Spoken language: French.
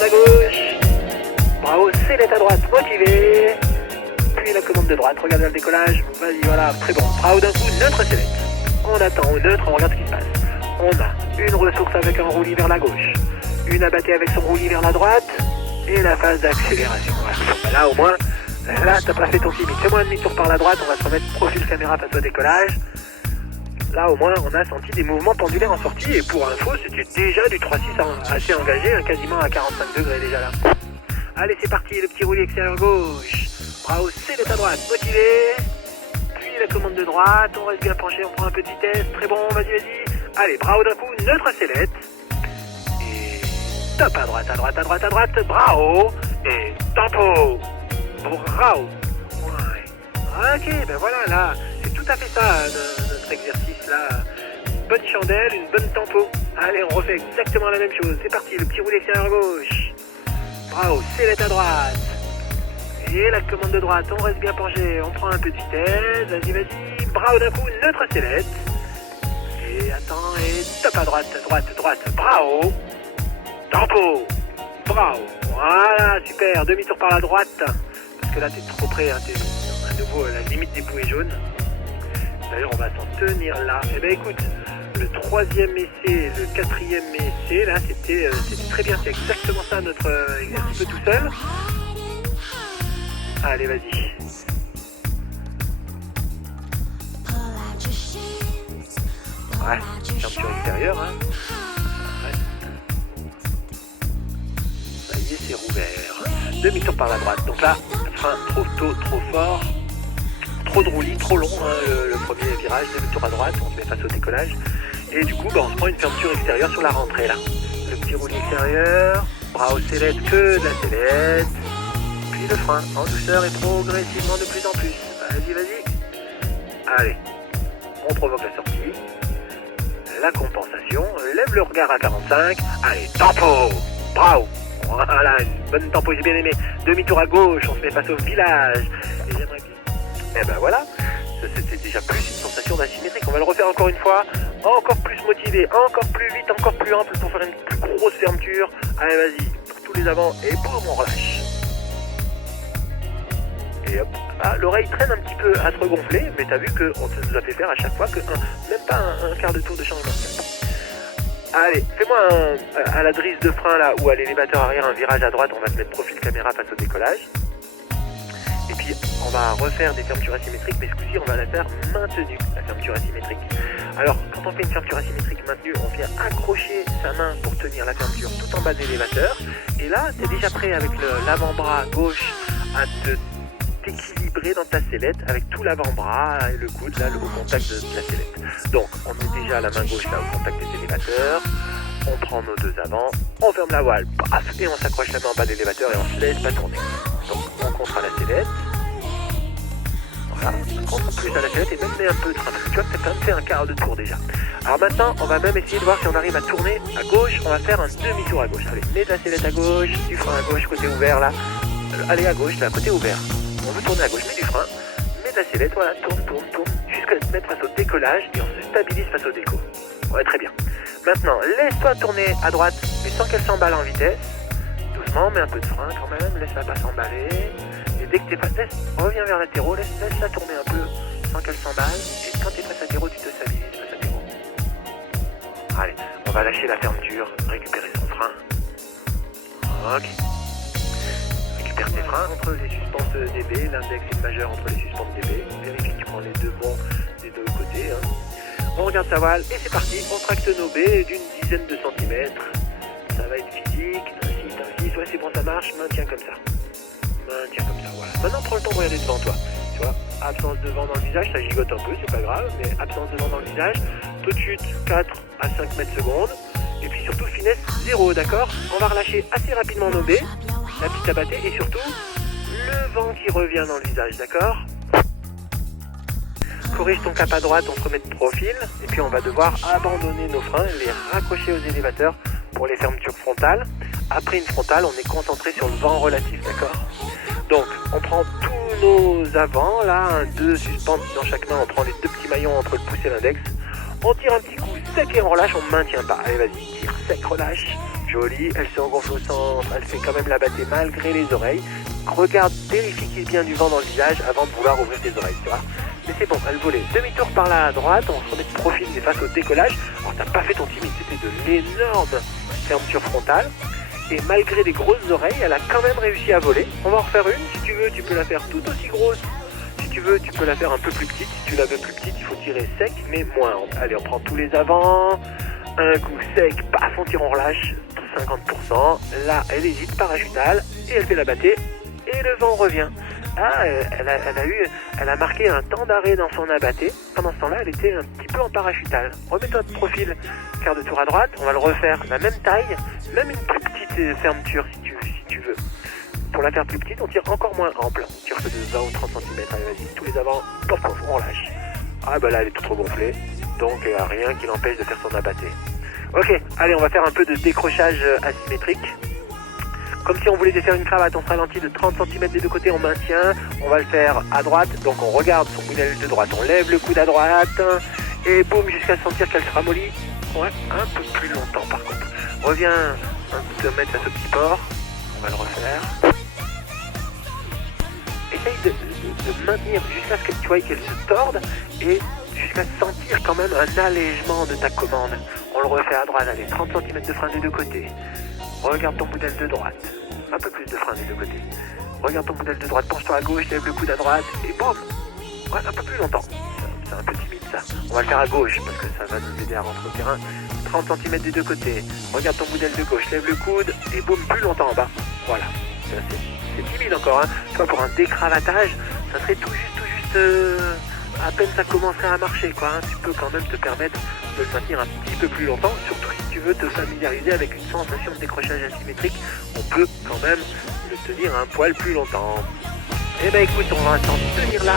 commande à gauche. Bravo, sellette à droite, motivé. Puis la commande de droite, regardez le décollage. Vas-y, voilà, très bon. Bravo d'un coup, neutre sellette. On attend au neutre, on regarde ce qui se passe. On a une ressource avec un roulis vers la gauche, une abattée avec son roulis vers la droite, et la phase d'accélération. Voilà. Là, au moins, là, t'as pas fait ton limite. Fais-moi un demi-tour par la droite, on va se remettre profil caméra face au décollage. Là, au moins, on a senti des mouvements pendulaires en sortie, et pour info, c'était déjà du 3-6 assez engagé, hein, quasiment à 45 degrés déjà là. Allez, c'est parti, le petit roulis extérieur gauche. Bravo, c'est à droite, motivé. Puis la commande de droite, on reste bien penché, on prend un peu de vitesse. Très bon, vas-y. Allez, bravo d'un coup, neutre sellette. Et top à droite, bravo. Et tempo. Bravo. Ouais. Ok, ben voilà, là, c'est tout à fait ça, notre exercice là. Une bonne chandelle, une bonne tempo. Allez, on refait exactement la même chose. C'est parti, le petit roulis extérieur gauche. Bravo, sellette à droite. Et la commande de droite, on reste bien penché, on prend un peu de vitesse. Vas-y. Bravo d'un coup, neutre sellette. Et attends, et top à droite, bravo. Tempo. Bravo. Voilà, super. Demi-tour par la droite. Parce que là, t'es trop près, hein, t'es à nouveau à la limite des bouées jaunes. D'ailleurs, on va s'en tenir là. Eh ben écoute, le troisième essai, le quatrième essai, là, c'était très bien. C'est exactement ça, notre exercice tout seul. Allez, vas-y. Ouais, fermeture extérieure, hein. Ouais. Ça y est, c'est rouvert. Demi-tour par la droite. Donc là, frein trop tôt, trop fort. Trop de roulis, trop long, hein, le premier virage. Demi-tour à droite, on se met face au décollage. Et du coup, on se prend une fermeture extérieure sur la rentrée, là. Le petit roulis extérieur. Bravo, sellette, que de la sellette. Puis le frein, en douceur et progressivement de plus en plus. Vas-y. Allez, on provoque la sortie. La compensation, lève le regard à 45, allez, tempo, bravo, voilà, une bonne tempo, j'ai bien aimé, demi-tour à gauche, on se met face au village, et j'aimerais bien, et ben voilà, c'était déjà plus une sensation d'asymétrique, on va le refaire encore une fois, encore plus motivé, encore plus vite, encore plus ample pour faire une plus grosse fermeture, allez vas-y, tous les avants, et boum, on relâche. Et hop, ah, l'oreille traîne un petit peu à se regonfler, mais t'as vu qu'on nous a fait faire à chaque fois que même pas un quart de tour de changement. Allez, fais-moi à la drisse de frein là, ou à l'élévateur arrière, un virage à droite, on va se mettre profil caméra face au décollage. Et puis on va refaire des fermetures asymétriques, mais ce coup-ci on va la faire maintenue, la fermeture asymétrique. Alors, quand on fait une fermeture asymétrique maintenue, on vient accrocher sa main pour tenir la fermeture tout en bas de l'élévateur. Et là, t'es déjà prêt avec l'avant-bras gauche à t'équilibrer dans ta sellette avec tout l'avant-bras et le coude là au contact de la sellette. Donc on met déjà la main gauche là au contact des élévateurs, on prend nos deux avants, on ferme la voile, paf, et on s'accroche la main en bas de l'élévateur et on se laisse pas tourner. Donc on contre à la sellette, voilà, on contre plus à la sellette et même met un peu de train, parce que tu vois que t'as quand même fait un quart de tour déjà. Alors maintenant on va même essayer de voir si on arrive à tourner à gauche, on va faire un demi-tour à gauche. Allez, mets la sellette à gauche, du frein à gauche, côté ouvert là, allez à gauche là, côté ouvert. On veut tourner à gauche, mets du frein, mets ta sellette, voilà, tourne, jusqu'à se mettre face au décollage et on se stabilise face au déco. Ouais, très bien. Maintenant, laisse-toi tourner à droite, mais sans qu'elle s'emballe en vitesse. Doucement, mets un peu de frein quand même, laisse-la pas s'emballer. Et dès que t'es prêt, reviens vers latéraux, laisse-la tourner un peu sans qu'elle s'emballe. Et quand t'es prêt latéraux, tu te stabilises face latéraux. Allez, on va lâcher la fermeture, récupérer son frein. Ok. Récupère tes freins entre les suspenses DB, l'index et le majeur entre les suspenses DB. Vérifie que tu prends les deux bons des deux côtés. Hein. On regarde sa voile et c'est parti. On tracte nos baies d'une dizaine de centimètres. Ça va être physique. Ainsi, ouais, c'est bon, ça marche. Maintiens comme ça. Voilà. Maintenant, prends le temps de regarder devant toi. Tu vois, absence de vent dans le visage, ça gigote un peu, c'est pas grave. Mais absence de vent dans le visage. Taux de chute 4 à 5 mètres secondes. Et puis surtout, finesse 0, d'accord? On va relâcher assez rapidement nos baies. La petite abattée et surtout le vent qui revient dans le visage, d'accord? Corrige ton cap à droite, on se remet de profil et puis on va devoir abandonner nos freins et les raccrocher aux élévateurs pour les fermetures frontales. Après une frontale, on est concentré sur le vent relatif, d'accord? Donc, on prend tous nos avants, là, 2 suspentes dans chaque main, on prend les 2 petits maillons entre le pouce et l'index. On tire un petit coup sec et on relâche, on ne maintient pas. Allez, vas-y, tire sec, relâche. Jolie, elle se rengonfle au centre, elle fait quand même l'abatté malgré les oreilles. Regarde, vérifie qu'il y ait bien du vent dans le visage avant de vouloir ouvrir tes oreilles, tu vois. Mais c'est bon, elle volait. Demi-tour par là à droite, on se remet de profil, mais face au décollage. Alors t'as pas fait ton timide, c'était de l'énorme fermeture frontale. Et malgré les grosses oreilles, elle a quand même réussi à voler. On va en refaire une, si tu veux, tu peux la faire tout aussi grosse. Si tu veux, tu peux la faire un peu plus petite. Si tu la veux plus petite, il faut tirer sec, mais moins. Allez, on prend tous les avants. Un coup sec, paf, on tire, on relâche. 50%. Là, elle hésite, parachutale, et elle fait l'abatté. Et le vent revient. Ah, elle a marqué un temps d'arrêt dans son abatté. Pendant ce temps-là, elle était un petit peu en parachutale. Remets-toi de profil, quart de tour à droite. On va le refaire la même taille, même une plus petite fermeture si tu veux. Pour la faire plus petite, on tire encore moins ample. On tire que de 20 ou 30 cm. Allez, vas-y, tous les avants, pof, pof, on relâche. Ah, bah là, elle est toute trop gonflée. Donc, il n'y a rien qui l'empêche de faire son abatté. Ok, allez, on va faire un peu de décrochage asymétrique. Comme si on voulait faire une cravate, on se ralentit de 30 cm des deux côtés, on maintient. On va le faire à droite, donc on regarde son bout d'aile de droite, on lève le coude à droite, et boum, jusqu'à sentir qu'elle se ramollit. Ouais, un peu plus longtemps par contre. Reviens un petit peu mettre à ce petit port, on va le refaire. Essaye de maintenir jusqu'à ce que tu vois qu'elle se torde, et jusqu'à sentir quand même un allègement de ta commande. On le refait à droite, allez, 30 cm de frein des deux côtés. Regarde ton bout d'aile de droite. Un peu plus de frein des deux côtés. Regarde ton bout d'aile de droite, penche-toi à gauche, lève le coude à droite, et boum. Ouais, un peu plus longtemps. C'est un peu timide ça. On va le faire à gauche, parce que ça va nous aider à rentrer au terrain. 30 cm des deux côtés. Regarde ton bout d'aile de gauche, lève le coude, et boum, plus longtemps en bas. Voilà. C'est timide encore, hein. Tu vois, pour un décravatage, ça serait tout juste, à peine ça commencerait à marcher, quoi. Hein. Tu peux quand même te permettre de le maintenir un petit peu plus longtemps, surtout si tu veux te familiariser avec une sensation de décrochage asymétrique, on peut quand même le tenir un poil plus longtemps. Eh ben écoute, on va s'en tenir là.